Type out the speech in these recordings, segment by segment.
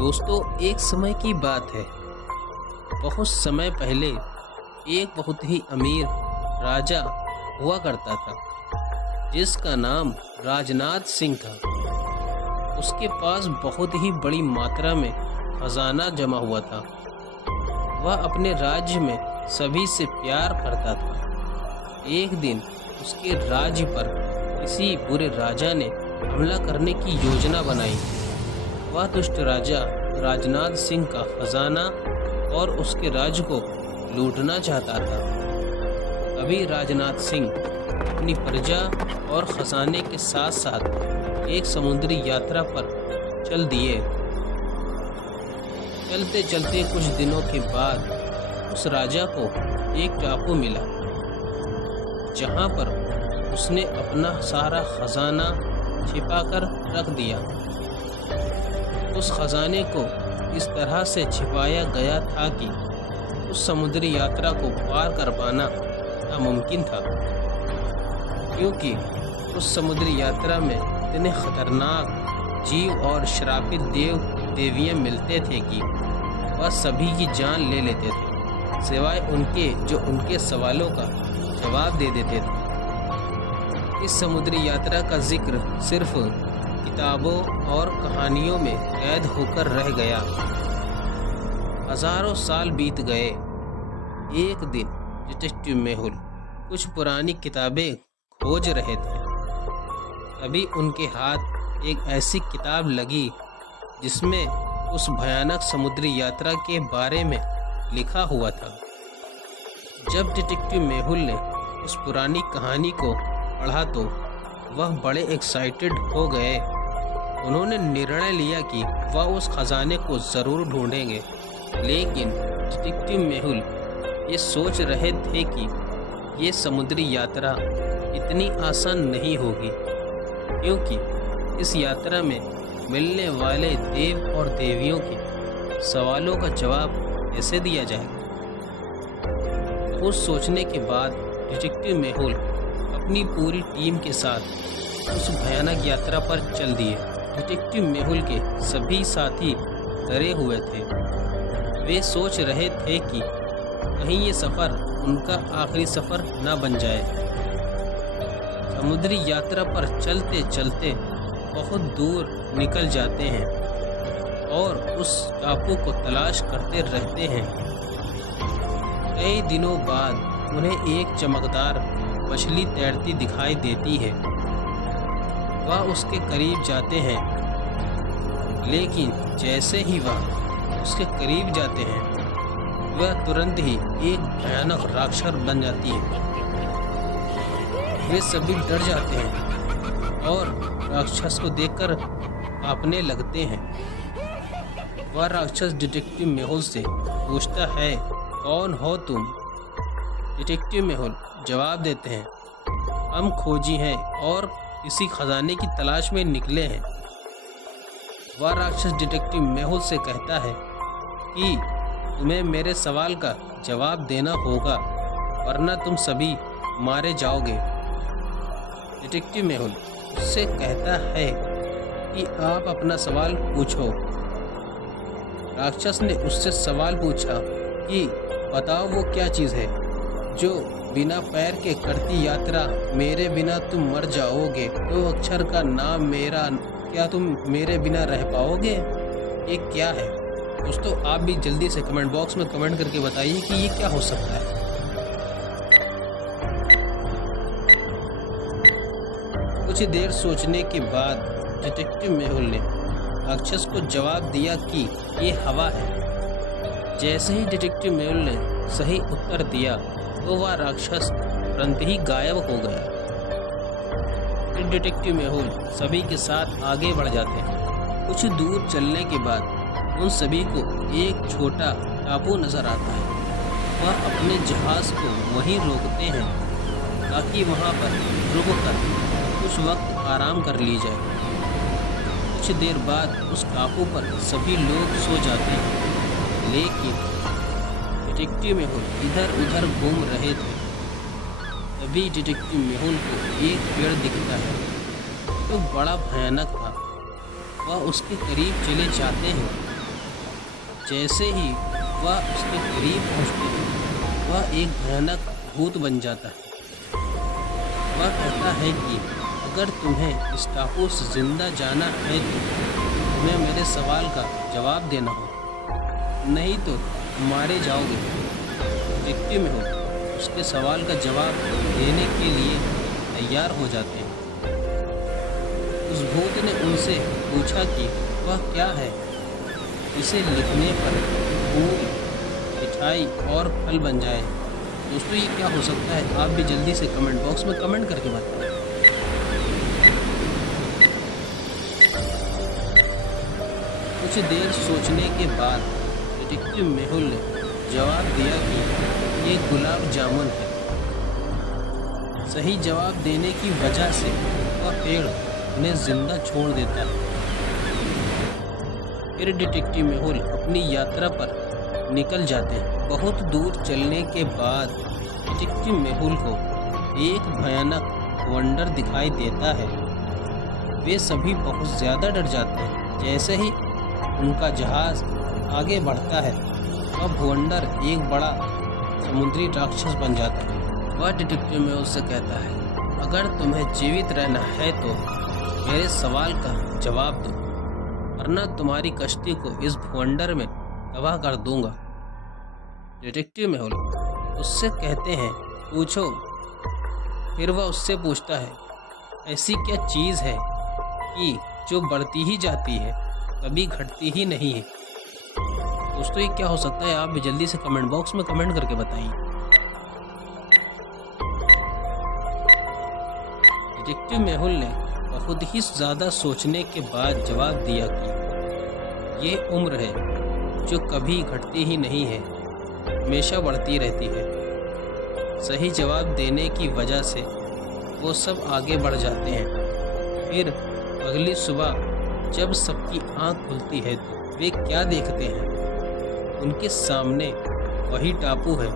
दोस्तों, एक समय की बात है। बहुत समय पहले एक बहुत ही अमीर राजा हुआ करता था, जिसका नाम राजनाथ सिंह था। उसके पास बहुत ही बड़ी मात्रा में खजाना जमा हुआ था। वह अपने राज्य में सभी से प्यार करता था। एक दिन उसके राज्य पर किसी बुरे राजा ने हमला करने की योजना बनाई। वह दुष्ट राजा राजनाथ सिंह का खजाना और उसके राज्य को लूटना चाहता था। तभी राजनाथ सिंह अपनी प्रजा और खजाने के साथ साथ एक समुद्री यात्रा पर चल दिए। चलते चलते कुछ दिनों के बाद उस राजा को एक टापू मिला, जहां पर उसने अपना सारा खजाना छिपाकर रख दिया। उस खजाने को इस तरह से छिपाया गया था कि उस समुद्री यात्रा को पार कर पाना नामुमकिन था, क्योंकि उस समुद्री यात्रा में इतने खतरनाक जीव और श्रापित देव देवियां मिलते थे कि वह सभी की जान ले लेते थे, सिवाय उनके जो उनके सवालों का जवाब दे देते थे। इस समुद्री यात्रा का जिक्र सिर्फ किताबों और कहानियों में कैद होकर रह गया। हजारों साल बीत गए। एक दिन डिटेक्टिव मेहुल कुछ पुरानी किताबें खोज रहे थे। तभी उनके हाथ एक ऐसी किताब लगी जिसमें उस भयानक समुद्री यात्रा के बारे में लिखा हुआ था। जब डिटेक्टिव मेहुल ने उस पुरानी कहानी को पढ़ा तो वह बड़े एक्साइटेड हो गए। उन्होंने निर्णय लिया कि वह उस खजाने को ज़रूर ढूंढेंगे। लेकिन डिटेक्टिव मेहुल ये सोच रहे थे कि ये समुद्री यात्रा इतनी आसान नहीं होगी, क्योंकि इस यात्रा में मिलने वाले देव और देवियों के सवालों का जवाब कैसे दिया जाएगा। कुछ सोचने के बाद डिटेक्टिव मेहुल अपनी पूरी टीम के साथ उस भयानक यात्रा पर चल दिए। डिटेक्टिव मेहुल के सभी साथी डरे हुए थे। वे सोच रहे थे कि कहीं ये सफ़र उनका आखिरी सफ़र न बन जाए। समुद्री यात्रा पर चलते चलते बहुत दूर निकल जाते हैं और उस टापू को तलाश करते रहते हैं। कई दिनों बाद उन्हें एक चमकदार मछली तैरती दिखाई देती है। वह उसके करीब जाते हैं, लेकिन जैसे ही वह उसके करीब जाते हैं, वह तुरंत ही एक भयानक राक्षस बन जाती है। वे सभी डर जाते हैं और राक्षस को देखकर कांपने लगते हैं। वह राक्षस डिटेक्टिव मेहुल से पूछता है, कौन हो तुम? डिटेक्टिव मेहुल जवाब देते हैं, हम खोजी हैं और इसी खजाने की तलाश में निकले हैं। वह राक्षस डिटेक्टिव मेहुल से कहता है कि तुम्हें मेरे सवाल का जवाब देना होगा, वरना तुम सभी मारे जाओगे। डिटेक्टिव मेहुल उससे कहता है कि आप अपना सवाल पूछो। राक्षस ने उससे सवाल पूछा कि बताओ वो क्या चीज़ है जो बिना पैर के करती यात्रा मेरे बिना तुम मर जाओगे। तो अक्षर का नाम मेरा, क्या तुम मेरे बिना रह पाओगे? ये क्या है? दोस्तों, आप भी जल्दी से कमेंट बॉक्स में कमेंट करके बताइए कि ये क्या हो सकता है। कुछ देर सोचने के बाद डिटेक्टिव मेहुल ने राक्षस को जवाब दिया कि ये हवा है। जैसे ही डिटेक्टिव मेहुल ने सही उत्तर दिया तो वह राक्षस तुरंत ही गायब हो गया। फिर डिटेक्टिव मेहुल सभी के साथ आगे बढ़ जाते हैं। कुछ दूर चलने के बाद उन सभी को एक छोटा टापू नजर आता है। वह अपने जहाज को वहीं रोकते हैं ताकि वहां पर रुककर कुछ वक्त आराम कर ली जाए। कुछ देर बाद उस टापू पर सभी लोग सो जाते हैं, लेकिन डिटेक्टिव मेहुल इधर उधर घूम रहे थे। तभी डिटेक्टिव मेहुल को एक पेड़ दिखता है जो बड़ा भयानक था। वह उसके करीब चले जाते हैं जैसे ही वह उसके करीब पहुंचते हैं वह एक भयानक भूत बन जाता है। वह कहता है कि अगर तुम्हें इस टापू से जिंदा जाना है तो तुम्हें मेरे सवाल का जवाब देना हो, नहीं तो मारे जाओगे। डिटेक्टिव मेहुल उसके सवाल का जवाब देने के लिए तैयार हो जाते हैं। उस भूत ने उनसे पूछा कि वह क्या है इसे लिखने पर फूल, मिठाई और फल बन जाए। दोस्तों ये क्या हो सकता है, आप भी जल्दी से कमेंट बॉक्स में कमेंट करके बताएं। कुछ देर सोचने के बाद डिटेक्टिव मेहुल ने जवाब दिया कि ये गुलाब जामुन है। सही जवाब देने की वजह से वह पेड़ उन्हें जिंदा छोड़ देता है। फिर डिटेक्टिव मेहुल अपनी यात्रा पर निकल जाते हैं। बहुत दूर चलने के बाद डिटेक्टिव मेहुल को एक भयानक वंडर दिखाई देता है। वे सभी बहुत ज़्यादा डर जाते हैं। जैसे ही उनका जहाज़ आगे बढ़ता है वह भवंडर एक बड़ा समुद्री राक्षस बन जाता है। वह डिटेक्टिव मेहुल से कहता है अगर तुम्हें जीवित रहना है तो मेरे सवाल का जवाब दो, वरना तुम्हारी कश्ती को इस भवंडर में तबाह कर दूंगा। डिटेक्टिव मेहुल उससे कहते हैं पूछो। फिर वह उससे पूछता है ऐसी क्या चीज़ है कि जो बढ़ती ही जाती है, कभी घटती ही नहीं है। दोस्तों ये क्या हो सकता है, आप भी जल्दी से कमेंट बॉक्स में कमेंट करके बताइए। डिटेक्टिव मेहुल ने बहुत ही ज़्यादा सोचने के बाद जवाब दिया कि ये उम्र है जो कभी घटती ही नहीं है, हमेशा बढ़ती रहती है। सही जवाब देने की वजह से वो सब आगे बढ़ जाते हैं। फिर अगली सुबह जब सबकी आंख खुलती है तो वे क्या देखते हैं, उनके सामने वही टापू है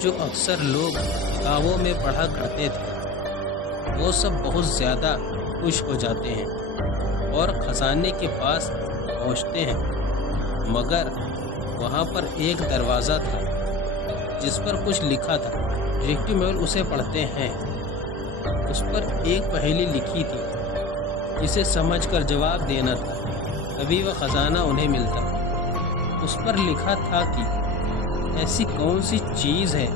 जो अक्सर लोग किताबों में पढ़ा करते थे। वो सब बहुत ज़्यादा खुश हो जाते हैं और खजाने के पास पहुंचते हैं, मगर वहां पर एक दरवाज़ा था जिस पर कुछ लिखा था। डिटेक्टिव मेहुल उसे पढ़ते हैं। उस पर एक पहेली लिखी थी जिसे समझकर जवाब देना था, तभी वह खजाना उन्हें मिलता। उस पर लिखा था कि ऐसी कौन सी चीज़ है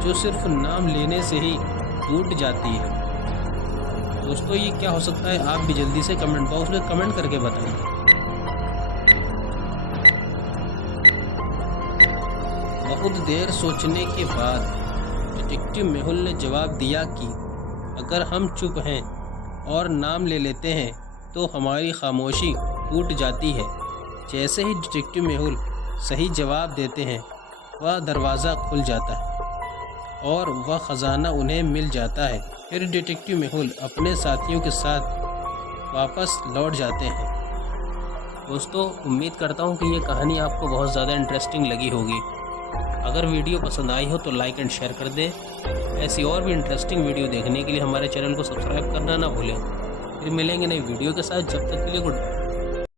जो सिर्फ नाम लेने से ही टूट जाती है। दोस्तों ये क्या हो सकता है, आप भी जल्दी से कमेंट बॉक्स में कमेंट करके बताएं। बहुत देर सोचने के बाद डिटेक्टिव मेहुल ने जवाब दिया कि अगर हम चुप हैं और नाम ले लेते हैं तो हमारी खामोशी टूट जाती है। जैसे ही डिटेक्टिव मेहुल सही जवाब देते हैं वह दरवाज़ा खुल जाता है और वह ख़जाना उन्हें मिल जाता है। फिर डिटेक्टिव मेहुल अपने साथियों के साथ वापस लौट जाते हैं। दोस्तों उम्मीद करता हूँ कि ये कहानी आपको बहुत ज़्यादा इंटरेस्टिंग लगी होगी। अगर वीडियो पसंद आई हो तो लाइक एंड शेयर कर दें। ऐसी और भी इंटरेस्टिंग वीडियो देखने के लिए हमारे चैनल को सब्सक्राइब करना ना भूलें। फिर मिलेंगे नई वीडियो के साथ, जब तक के लिए गुड बाय।